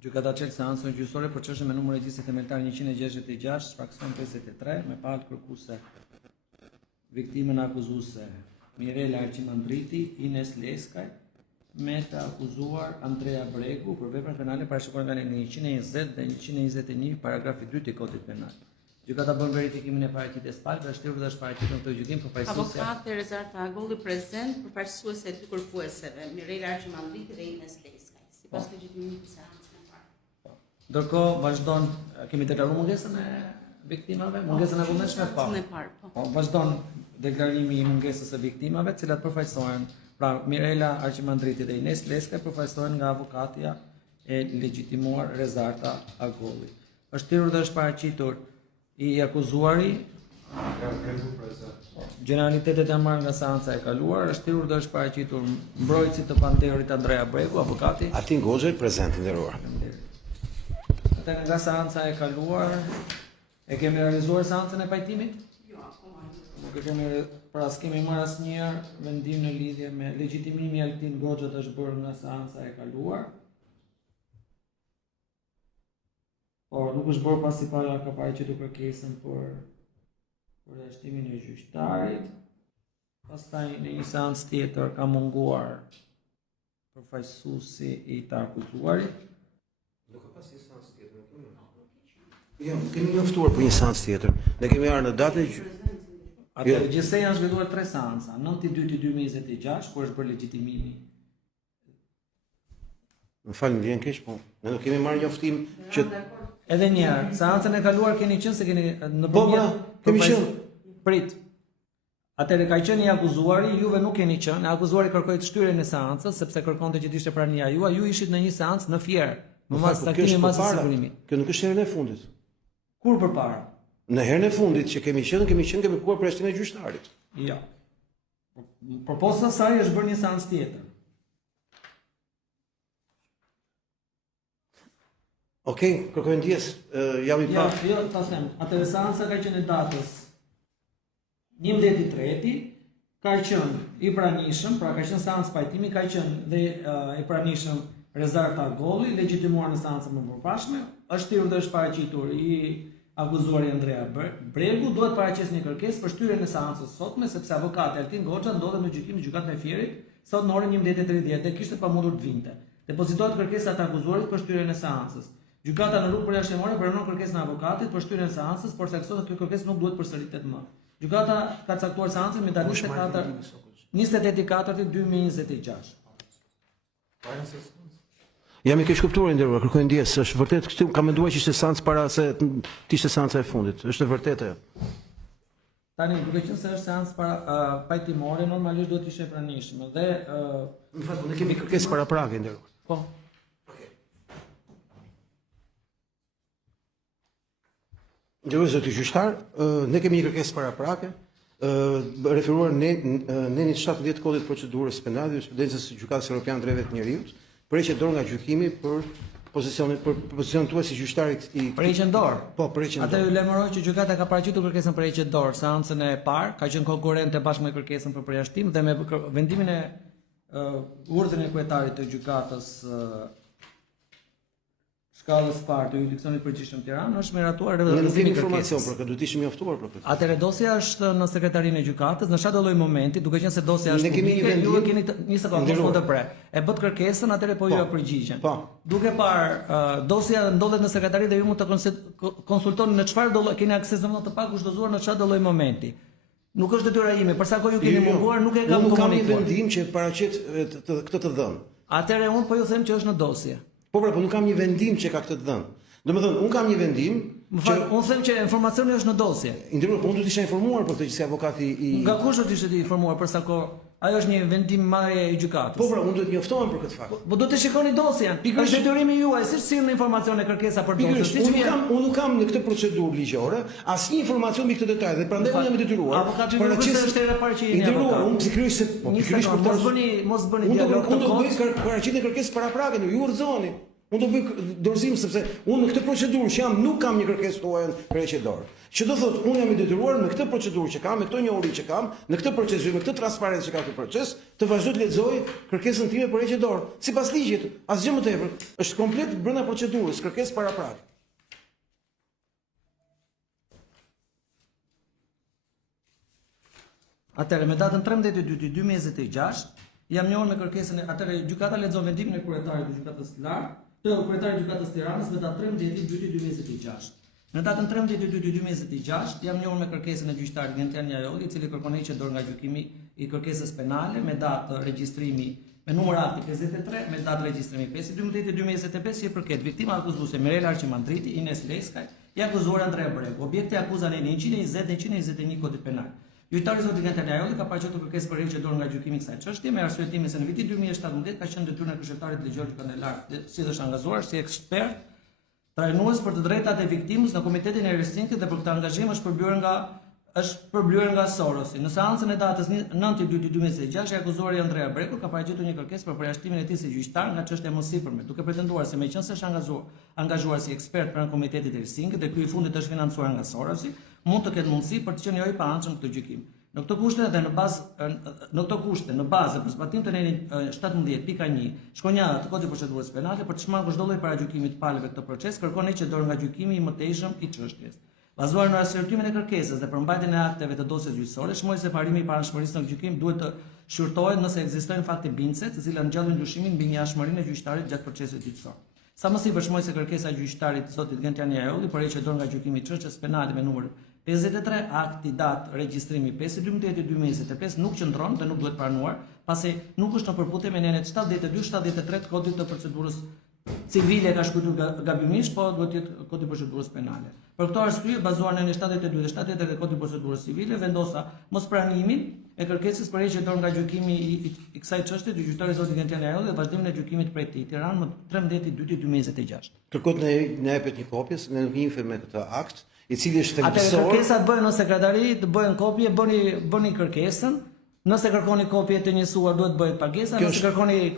Gjykata çel seancën gjyqësore për çështjen me numër regjistri themeltar 166, fraksion 53, me palë kërkuese viktimën akuzuese Mirela Arçimandriti, Ines Leskaj, me të akuzuar Andrea Bregu për veprat penale parashikuar nga legji 120 dhe 121 paragrafi 2 të Kodit Penal. Gjykata bën verifikimin e paraqitjes palëve, është dhe është paraqitur në këtë gjykim përfaqësuesja. Avokati Rezarta Agolli prezent përfaqësuese të kërkueseve Mirela Arçimandriti dhe Ines Leskaj, sipas legjitimit të seancës. Ndërkohë vazhdon, kemi deklaruar mungesën e viktimave, mungesën e vullnetshme po. Vazhdon deklarimi i mungesës së viktimave, të cilat përfaqësohen, pra Mirela Arçimandriti dhe Ines Leskaj përfaqësohen nga avokatja e legjitimuar Rezarta Agolli. Është thirrur dhe është paraqitur i akuzuari. Generalitetet janë marrë nga seanca e kaluar, është thirrur dhe është paraqitur mbrojtësi të pandehurit Andrea Bregu, avokati. Altin Goxha prezent nderuar. Atëherë nga seanca e kaluar e kemi realizuar seancën e pajtimit? Jo, akoma. Nuk e kemi, pra s'kemi marrë asnjëherë vendim në lidhje me legjitimimi i Altin Goxhët është bërë nga seanca e kaluar. Por nuk është bërë pasi para ka paraqitur kërkesën për arrestimin e gjyqtarit. Pastaj në një seancë tjetër ka munguar përfaqësuesi i të akuzuarit. Nuk ka pasi seancë tjetër, jo, kemi njoftuar për një seancë tjetër. Ne kemi ardhur në datën Atëherë gjithsej janë zhvilluar 3 seanca, 9/2/2026 kur është bërë legjitimimi. Më fal, më vjen keq, po ne nuk kemi marrë njoftim që edhe një herë, seancën e kaluar keni qenë se keni në Po, kemi qenë. Prit. Atëherë ka qenë i akuzuari, juve nuk keni qenë. Akuzuari kërkoi të shtyrjen e seancës sepse kërkonte që të ishte prania juaj, ju ishit në një seancë në Fier. Më pas takimi mas sigurimit. Kjo nuk është herën e fundit. Kur përpara? Në herën e fundit që kemi qenë kërkuar për arrestimin e gjyqtarit. Jo. Proposta e saj është bërë një seancë tjetër. Okej, kërkoj ndjes, jam i pa. Jo, ta them. Atëherë seanca ka qenë datës 11/3, ka qenë i pranishëm, pra ka qenë seancë pajtimi, ka qenë dhe i pranishëm Rezarta Agolli, legjitimuar në seancën më përpashme, është thirrur dhe është paraqitur i akuzuari Andrea Bregu, duhet paraqes një kërkesë për shtyrjen e seancës sotme, sepse avokati Altin Goxha ndodhet në gjykim në gjykatën e Fierit sot në orën 11:30 dhe kishte pamundur të vinte. Depozitohet kërkesa e akuzuarit për shtyrjen e seancës. Gjykata në rrugë përjashtëmore pranon kërkesën e avokatit për shtyrjen e seancës, por theksohet se kjo kërkesë nuk duhet përsëritet më. Gjykata ka caktuar seancën me datën 28/4/2026. Jam i keq kuptuar nderuar, kërkoj ndjes, është vërtet këtu kam menduar që ishte seancë para se të ishte seanca e fundit. Është e vërtetë ajo. Tani, duke qenë se është seancë para pajtimore, normalisht duhet të ishte pranishme dhe në fakt ne kemi kërkesë para prake nderuar. Po. Nderuar zoti gjyqtar, ne kemi një kërkesë para prake, referuar nenit 17 kodit procedurës penale, jurisprudencës së Gjykatës Evropiane Drejtave të Njerëzit, preqe dorë nga gjykimi për pozicionin tuaj si gjyqtarit i preqen dorë. Po, preqen dorë. Atë ju lajmëroj që gjykata ka paraqitur kërkesën preqe dorë, seancën e parë, ka qenë konkurrente bashkë me kërkesën për përjashtim dhe me vendimin e urdhrin e kryetarit të gjykatës shkallës parë të jurisdiksionit përgjithshëm Tiranë është miratuar refuzimin e informacion për këtë, duhet të ishim mjaftuar për këtë. Atëherë dosja është në sekretarinë e gjykatës, në çdo lloj momenti, duke qenë se dosja është publike, ju keni një sekondë mos të pre. E bët kërkesën, atëherë po ju ja përgjigjen. Duke parë dosja ndodhet në sekretari dhe ju mund të konsultoni në çfarë do keni akses domosdoshmë të pakushtozuar në çdo lloj momenti. Nuk është detyra ime, për sa kohë ju keni munguar, nuk e kam komunikuar. Nuk kam një vendim që paraqet këtë të dhënë. Atëherë unë po ju them që është në dosje. Po pra, po nuk kam një vendim që ka këtë të dhënë. Domethënë, unë kam një vendim që unë them që informacioni është në dosje. Nderuar, po unë do të isha informuar për këtë që si avokati i Nga kush do të ishte informuar për sa kohë? Ajo është një vendim marrje e gjykatës. Po pra, unë duhet njoftohem për këtë fakt. Po do të shikoni dosjen. Është detyrimi juaj, si sillni informacione kërkesa për dosjen. Unë nuk kam në këtë procedurë ligjore asnjë informacion mbi këtë detaj dhe prandaj unë jam i detyruar. Avokati nuk është era parë që jeni avokat. Nderuar, unë pikërisht për mos bëni dialog. Unë do bëj paraqitje kërkesë para prake, ju udhëzoni. Unë do bëj dorëzim sepse unë në këtë procedurë që jam nuk kam një kërkesë tuaj përheqje dorë. Që do thotë unë jam i detyruar në këtë procedurë që kam, me këtë njohuri që kam, në këtë proces, me këtë transparencë që ka ky proces, të vazhdoj të lexoj kërkesën time përheqje dorë. Sipas ligjit, asgjë më tepër. Është komplet brenda procedurës, kërkesë paraprak. Atëherë me datën 13/2/2026 jam njohur me kërkesën e atëherë gjykata lexon vendimin e kryetarit të gjykatës së lartë, të kryetarit të gjykatës së Tiranës me datën 13/2/2026. Në datën 13/2/2026 jam njohur me kërkesën e gjyqtarit Gentian Jajolli, i cili kërkon heqje dorë nga gjykimi i kërkesës penale me datë regjistrimi me numër akti 53 me datë regjistrimi 5/12/2025 që përket viktima akuzuese Mirela Arqimandriti, Ines Leskaj, i akuzuar Andrea Bregu. Objekti akuzan e 120-121 Kodit Penal. Gjyqtari zoti Gentian Jajolli ka paraqetur kërkesë për heqje dorë nga gjykimi i kësaj çështje me arsye se në vitin 2017 ka qenë detyrë e këshilltarit ligjor kandelar, si është angazhuar si ekspert trajnues për të drejtat e viktimës në Komitetin e Helsinkit dhe për këtë angazhim është përblyer nga Sorosi. Në seancën e datës 9/2/2026 akuzuari Andrea Bregu ka paraqetur një kërkesë për përjashtimin e tij si gjyqtar nga çështja më sipërme, duke pretenduar se meqense është angazhuar si ekspert pranë Komitetit të Helsinkit dhe ky i fundit është financuar nga Sorosi, mund të ketë mundësi për të qenë jo i paanshëm këtë gjykim. Në këto kushte dhe në bazë për zbatim të nenit 17.1 shkronjata të Kodit Procedurës Penale për të shmangur çdo lloj paragjykimi të palëve këtë proces, kërkon heqje dorë nga gjykimi i mëtejshëm i çështjes. Bazuar në arsyetimin e kërkesës dhe përmbajtjen e akteve të dosjes gjyqësore, shmoj se parimi i paanshmërisë në gjykim duhet të shurtohet nëse ekzistojnë fakte bindëse, të cilat ngjallin dyshimin mbi njohurinë e gjyqtarit gjatë procesit gjyqësor. Sa më sipër shmoj se kërkesa e gjyqtarit zotit Gentian Jajolli për heqje dorë nga gjykimi i çështjes penale me numër 53 akti datë regjistrimi 5/12/2025 nuk qëndron dhe nuk duhet pranuar, pasi nuk është në përputhje me nenet 72-73 të Kodit të Procedurës Civile ka shkruar gabimisht, po duhet të jetë Kodi i Procedurës Penale. Për këtë arsye, bazuar në 72 dhe 73 të Kodit të Procedurës Civile, vendosa mospranimin e kërkesës për heqje dorë nga gjykimi i kësaj çështje të gjyqtarit zoti Gentian Jajolli dhe vazhdimin e gjykimit prej tij Tiranë më 13/2/2026. Kërkohet në jepet një kopje, ne nuk jemi me këtë akt, i cili është thelbësor. thelbësor. Atë kërkesat bëhen në sekretari, të bëhen kopje, bëni kërkesën. Nëse kërkoni kopje të njësuar duhet bëhet pagesa, nëse kërkoni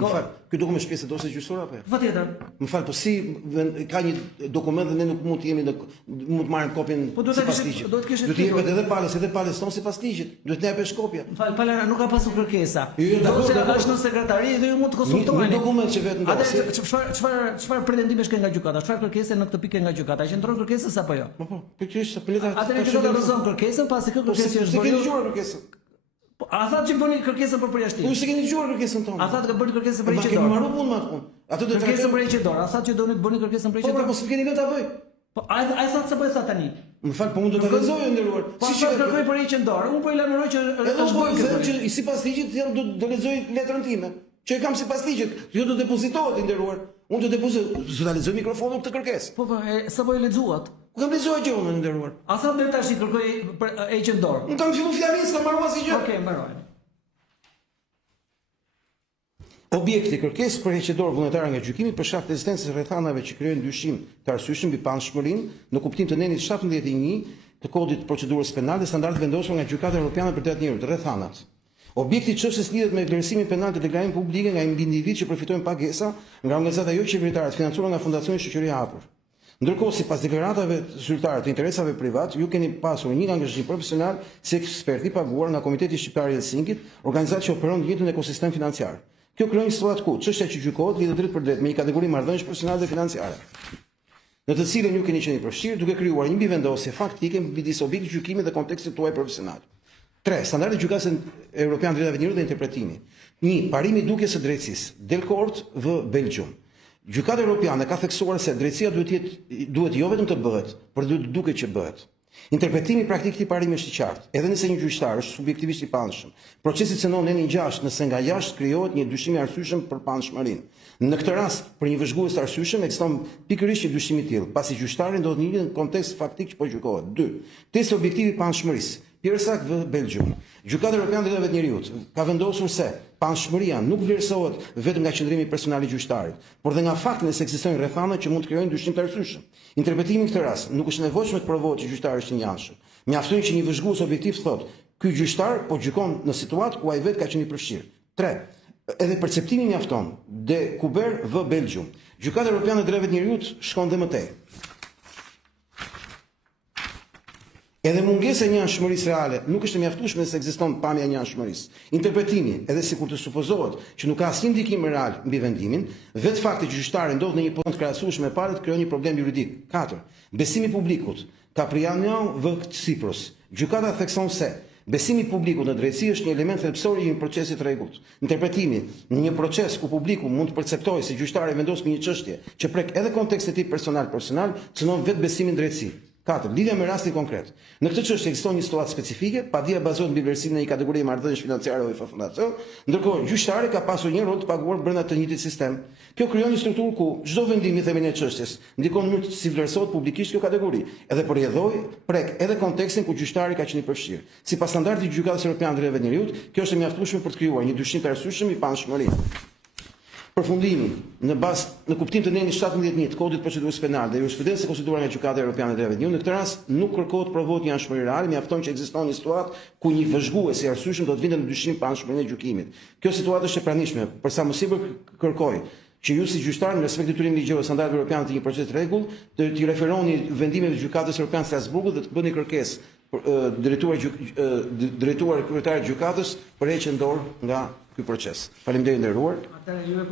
Ky dokument është pjesë e dosjes gjyqësore apo jo? Patjetër. Më fal, po si ka një dokument dhe ne nuk mund të jemi mund të marrim kopjen sipas ligjit. Duhet të Duhet të jepet edhe palës tonë sipas ligjit. Duhet të japësh kopja. Më fal, pala nuk ka pasur kërkesa. Dosja është në sekretari dhe ju mund të konsultoheni. Një dokument që vetëm dosje. Çfarë pretendimesh ke nga gjykata? Çfarë kërkese në këtë pikë nga gjykata? Qëndron kërkesës apo jo? Po, pikërisht apelata. Atëherë gjykata rozon kërkesën, pasi kjo kërkesë është bërë. bërë. Dëgjuar kërkesën. A thatë që bëni kërkesën për përjashtim? Po se keni dëgjuar kërkesën tonë. A thatë që bëni kërkesën për heqje dorë. dorë? Kemi marrë punë me atë. Atë do të kërkesën për heqje dorë. A thatë që doni të bëni kërkesën për heqje dorë? Po, s'keni lënë ta bëj. Po, ai thatë se bëj sa tani. Më fal, po unë do ta lexoj nderuar. Po si kërkoj për heqjen dorë? Unë po i lajmëroj që është bërë që sipas ligjit jam do lexoj letrën time. Që e kam sipas ligjit, jo do depozitohet nderuar. Unë do depozitoj, do ta lexoj mikrofonin këtë kërkesë. Po, sa po e lexuat? Ku kam lexuar gjë unë nderuar? A thatë deri tash i kërkoj për heqjen dorë? Unë kam filluar fjalën, s'kam marrë asgjë. Okej, mbaroj. Objekti kërkesë për heqje dorë vullnetare nga gjykimi për shkak të ekzistencës së rrethanave që krijojnë dyshim të arsyeshëm mbi paanshmërinë në kuptim të nenit 17.1 të Kodit të Procedurës Penale, standardet vendosur nga Gjykata Evropiane për Drejtat e Njerëzit, rrethanat. Objekti i çështjes lidhet me vlerësimin penal të deklarimit publik nga individ që përfitojnë pagesa nga organizata jo qeveritare të financuara nga Fondacioni Shoqëri e Hapur. Ndërkohë, sipas deklaratave zyrtare të interesave privat, ju keni pasur një angazhim profesional si ekspert i paguar nga Komiteti Shqiptar i Helsinkit, organizatë që operon në të njëjtën ekosistem financiar. Kjo krijon një situatë ku çështja që gjykohet lidhet drejt për drejt me një kategori marrëdhënies profesionale dhe financiare, në të cilën ju keni qenë i përfshirë duke krijuar një mbivendosje faktike midis objektit gjykimit dhe kontekstit tuaj profesional. 3. Standardet e Gjykatës Evropiane të Drejtave të Njerëzit dhe interpretimi. 1. Parimi i dukjes së drejtësisë. Del Court v Belgjum. Gjykata Evropiane ka theksuar se drejtësia duhet jo vetëm të bëhet, por duhet të duket që bëhet. Interpretimi praktik i parimi është i qartë, edhe nëse një gjyqtar është subjektivisht i paanshëm. Procesi cënon në 1/6 nëse nga jashtë krijohet një dyshim i arsyeshëm për paanshmërinë. Në këtë rast, për një vëzhgues të arsyeshëm ekziston pikërisht një dyshim i tillë, pasi gjyqtari ndodhet në një kontekst faktik që po gjykohet. 2. Testi objektiv i paanshmërisë. Piersak v Belgjum. Gjykata Evropiane e Drejtave të Njerëzit ka vendosur se paanshmëria nuk vlerësohet vetëm nga qëndrimi personal i gjyqtarit, por dhe nga fakti se ekzistojnë rrethana që mund të krijojnë dyshim të arsyeshëm. Interpretimi në këtë rast nuk është nevojshme të provohet që gjyqtari është i njanshëm. Mjafton që një vëzhgues objektiv thotë, ky gjyqtar po gjykon në situatë ku ai vetë ka qenë i përfshirë. 3. edhe perceptimi mjafton. De Kuber v Belgjum. Gjykata Evropiane e Drejtave të Njerëzit shkon dhe më tej. Edhe mungesa e njohshmërisë reale nuk është e mjaftueshme se ekziston pamja e njohshmërisë. Interpretimi, edhe sikur të supozohet që nuk ka asnjë ndikim real mbi vendimin, vetë fakti që gjyqtari ndodh në një pozitë krahasueshme me palët krijon një problem juridik. 4. Besimi i publikut. Capriano v Cyprus. Gjykata thekson se besimi i publikut në drejtësi është një element thelbësor i një procesi të rregullt. Interpretimi në një proces ku publiku mund të perceptojë se gjyqtari vendos me një çështje që prek edhe kontekstin e tij personal, cënon vetë besimin në drejtësi. 4. Lidhja me rastin konkret. Në këtë çështje ekziston një situatë specifike, padia bazohet mbi vlerësimin e një kategorie marrëdhëniesh financiare ose fondacion, ndërkohë gjyqtari ka pasur një rol të paguar brenda të njëjtit sistem. Kjo krijon një strukturë ku çdo vendim i themelin e çështjes ndikon në mënyrë si vlerësohet publikisht kjo kategori, edhe përjedhoi prek edhe kontekstin ku gjyqtari ka qenë i përfshirë. Sipas standardit të Gjykatës Evropiane të Drejtave të Njerëzit, kjo është e mjaftueshme për të krijuar një dyshim të arsyeshëm i pamshmërisë. Përfundimi, në kuptim të nenit 17.1 të Kodit të Procedurës Penale dhe jurisprudencës e konstituar nga Gjykata Evropiane e Drejtave të Njerëzit, në këtë rast nuk kërkohet provohet një anshmëri reale, mjafton që ekziston një situatë ku një vëzhgues i arsyeshëm do të vinte në dyshim pa anshmërinë e gjykimit. Kjo situatë është e pranishme, përsa mosipër kërkoj që ju si gjyqtar në respekt të detyrimit ligjor dhe standardeve europiane të një procesi të rregullt, të referoni vendimeve të Gjykatës Evropiane të Strasburgut dhe të bëni kërkesë drejtuar kryetarit të gjykatës për heqjen dorë nga ky proces. Faleminderit nderuar. Atëherë ju e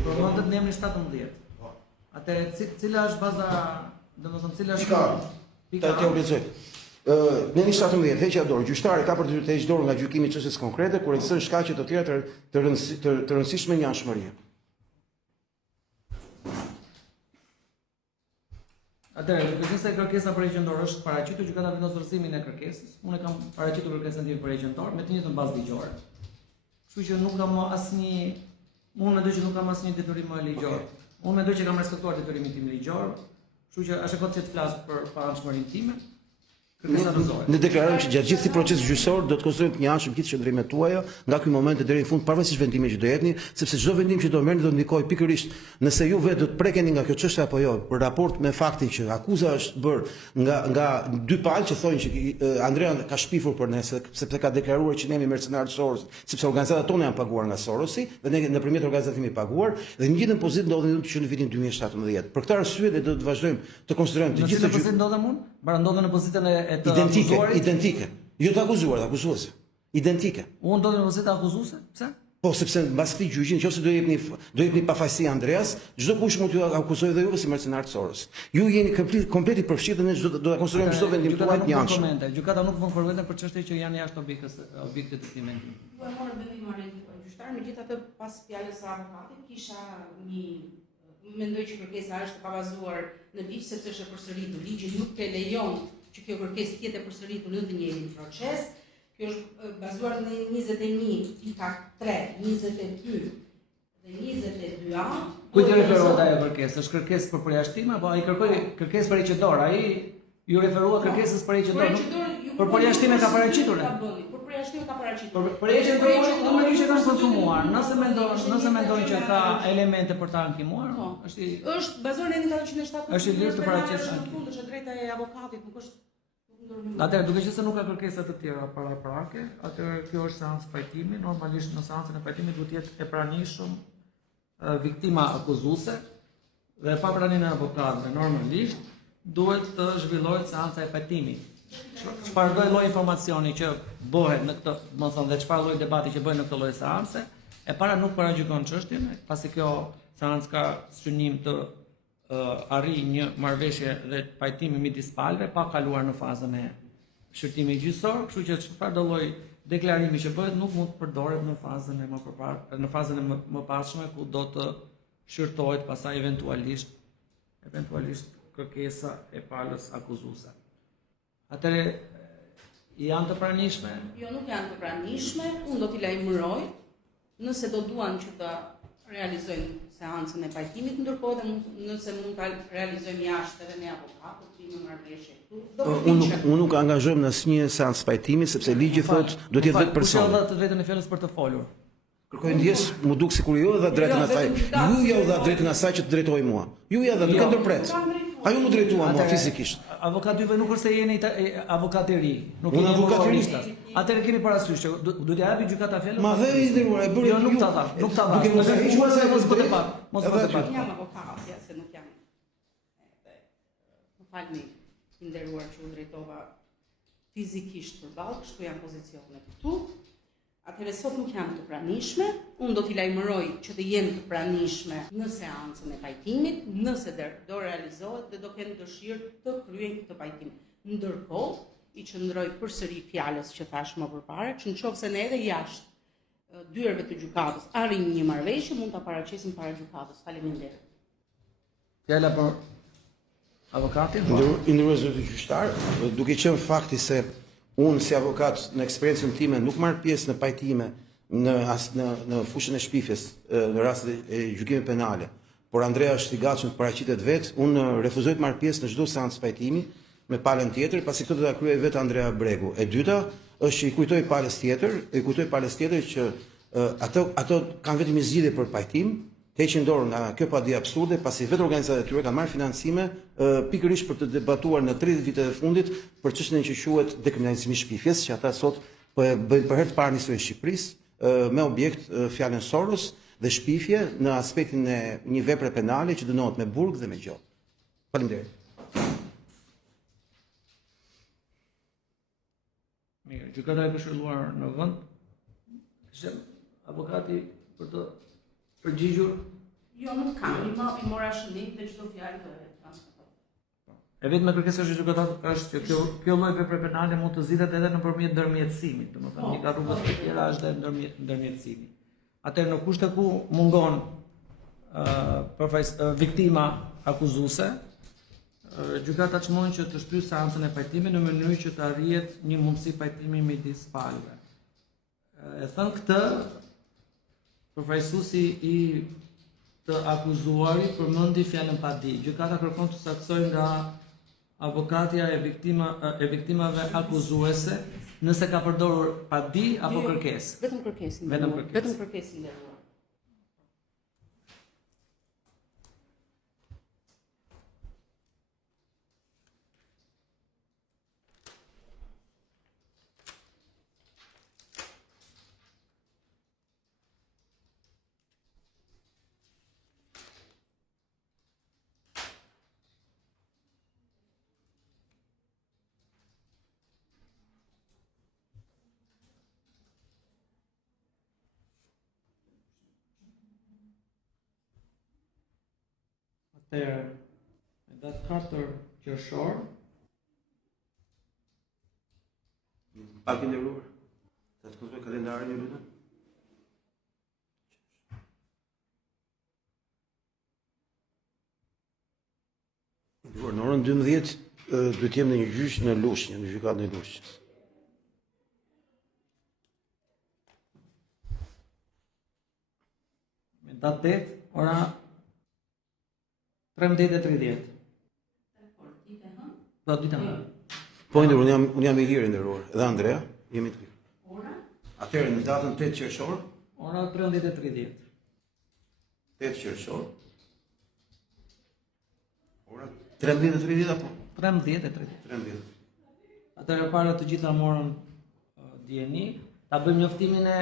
përmendet në emrin 17. Atëherë cila është baza, domethënë cila është pika? Ta u lexoj. Në 17 heqja dorë, gjyqtari ka për të hequr dorë nga gjykimi i çështjes konkrete kur ekziston shkaqe të tjera të rëndësishme një anshmërie. Atëherë, duke se kërkesa për heqjen dorë është paraqitur, gjykata vendos dorëzimin e kërkesës. Unë kam paraqitur kërkesën time për heqjen dorë me të njëjtën bazë ligjore. Kështu që nuk kam asnjë, unë mendoj që nuk kam asnjë detyrim më ligjor. Unë mendoj që kam respektuar detyrimin tim ligjor, kështu që është e kotë që të flas për anshmërinë time. Ne deklarojmë që gjatë gjithë procesit gjyqësor do të konsiderojmë të njëanshëm gjithë qëndrimet tuaja nga ky moment deri në fund, pavarësisht vendimit që do jetni, sepse çdo vendim që do merrni do ndikojë pikërisht nëse ju vetë do të prekeni nga kjo çështje apo jo, për raport me faktin që akuza është bërë nga dy palë që thonë që Andrea ka shpifur për ne sepse ka deklaruar që ne jemi mercenarë të Sorosit, sepse organizatat tona janë paguar nga Sorosi dhe ne nëpërmjet organizatave jemi paguar dhe në gjithë pozitë ndodhen që në vitin 2017. Për këtë arsye ne do të vazhdojmë të konsiderojmë të gjithë pozitë ndodhem unë, bara ndodhen në pozitën e identike. Jo të akuzuar, të akuzuese. Identike. Unë ndodhem në pozitë akuzuese? Pse? Po sepse mbas këtij gjyqi, nëse do jepni pafajësi Andreas, çdo kush mund t'ju akuzojë dhe juve si mercenar të Soros. Ju jeni komplet i përfshirë dhe ne do ta konsiderojmë çdo vendim tuaj të njëjtën. Gjykata nuk vën përvendën për çështje që janë jashtë objektit të këtij vendimi. Po morën vendimin gjyqtar, megjithatë pas fjalës së avokatit kisha mendoj që kërkesa është e pabazuar në ligj sepse është e përsëritur. Ligji nuk e lejon që kjo kërkesë tjetë e përsëritur në të njëjtin proces. Kjo është bazuar në 21.3, 22 dhe 22A. Kujt i referohet ajo kërkesë? Është kërkesë për përjashtim apo ai kërkoi kërkesë për heqje dorë? Ai ju referua kërkesës për heqje dorë? Për përjashtim e ka paraqitur. Për përjashtim ka paraqitur. Për heqje dorë normalisht e kanë konsumuar. Nëse mendojnë që ka elemente për ta ankimuar, është bazuar në 107. Është i lirë të paraqesë. Është drejta e avokatit, nuk është. Atëherë, duke qenë se nuk ka kërkesa të tjera paraprake, atëherë kjo është seancë pajtimi. Normalisht në seancën e pajtimit duhet të jetë e pranishëm viktima akuzuese dhe pa praninë e avokatëve normalisht duhet të zhvillohet seanca e pajtimit. Çfarë lloj informacioni që bëhet në këtë, domethënë dhe çfarë lloj debati që bëhet në këtë lloj seance, e para nuk paragjykon çështjen, pasi kjo seancë ka synim të arri një marrëveshje dhe pajtimi midis palëve pa kaluar në fazën e shqyrtimit gjyqësor, kështu që çfarëdo lloj deklarimi që bëhet nuk mund të përdoret në fazën e më pashme ku do të shqyrtohet pastaj eventualisht kërkesa e palës akuzuese. Atëre janë të pranishme? Jo, nuk janë të pranishme. Unë do t'i lajmëroj nëse do duan që të realizojnë seancën e pajtimit, ndërkohë dhe nëse mund ta realizojmë jashtë edhe me avokatët, me marrëveshje këtu. Unë nuk angazhohem në asnjë seancë pajtimi sepse ligji thotë do të jetë vetë person. Kush dha vetën e fjalës për të folur? Kërkoj ndjes, mu duk sikur ju dha drejtën asaj. Ju ja u dha drejtën asaj që të drejtoj mua. Ju ja dha, nuk e ndërpret. Ajo më drejtua mua fizikisht. Avokat juve nuk është se jeni avokat i ri, nuk Unë jeni avokat i ri. monopolistas. Atëherë keni parasysh që do t'ja japi gjykata fjalën? Ma dhe i nderuar, e bëri. Jo, nuk ta thash, nuk ta thash. Duke mos e hequr se Mos po të pak, mos po të pak. Jam avokatja, se nuk jam. Më falni, i nderuar që u drejtova fizikisht përballë, kështu janë pozicionet këtu. Atëherë sot nuk janë të pranishme, unë do t'i lajmëroj që të jenë të pranishme në seancën e pajtimit, nëse do realizohet dhe do kenë dëshirë të kryen këtë pajtim. Ndërkohë, i qëndroj përsëri fjalës që thash më përpara, që nëse ne edhe jashtë dyerve të gjykatës arrim një marrëveshje, mund ta paraqesim para gjykatës. Faleminderit. Fjala për avokatin? I nderuar zoti gjyqtar, duke qenë fakti se unë si avokat në eksperiencën time nuk marr pjesë në pajtime në fushën e shpifjes në rastet e gjykimit penale, por Andrea është i gatshëm të paraqitet vetë, unë refuzoj të marr pjesë në çdo seancë pajtimi me palën tjetër, pasi këtë do ta kryej vetë Andrea Bregu. E dyta është që i kujtoj palës tjetër që ato kanë vetëm një zgjidhje për pajtim, heqin dorë nga kjo padi absurde, pasi vetë organizatat e tyre kanë marrë financime pikërisht për të debatuar në 30 vitet e fundit për çështjen që quhet dekriminalizimi i shpifjes, që ata sot po e bëjnë për herë të parë në historinë e Shqipërisë me objekt fjalën Soros dhe shpifje në aspektin e një vepre penale që dënohet me burg dhe me gjoll. Faleminderit. Mirë, gjykata e këshilluar në vend. Kishte avokati për të përgjigjur? Jo, nuk kam, i mora shënim dhe çdo fjalë të transmetoj. E vetme kërkesa e gjykatat është që kjo lloj vepre penale mund të zgjidhet edhe nëpërmjet ndërmjetësimit, domethënë një nga rrugët e tjera është edhe ndërmjetësimi. Atëherë në kushte ku mungon viktima akuzuese, gjykata çmon që të shtyjë seancën e pajtimit në mënyrë që të arrihet një mundësi pajtimi midis palëve. E thënë këtë, përfaqësuesi i të akuzuarit përmendi fjalën padi. Gjykata kërkon të saksojë nga avokatja e viktimave akuzuese nëse ka përdorur padi apo kërkesë. Vetëm kërkesë. Vetëm kërkesë nderuar. Atëherë, në datë 4 qershor, Pak i nderuar. Ta të konsultoj kalendarin ju lutem. Në orën 12 duhet jem në një gjyq në Lushnjë, në gjykatën e Lushnjës. me datë 8, ora 13:30. Do ditë më. Po unë jam i lirë nderuar, edhe Andrea, jemi të lirë. Ora? Atëherë në datën 8 qershor, Ora 13:30. 8 qershor. Ora 13:30 apo? 13:30. 13. Atëherë para të gjitha morën dieni, ta bëjmë njoftimin e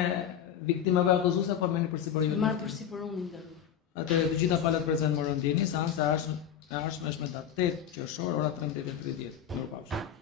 viktimave akuzuese apo merrni përsipër ju? Marr përsipër unë nderuar. Atëherë të gjitha palët prezant morën dieni, seanca e ardhshme është me datë 8 qershor, ora 13:30. Mirupafshim.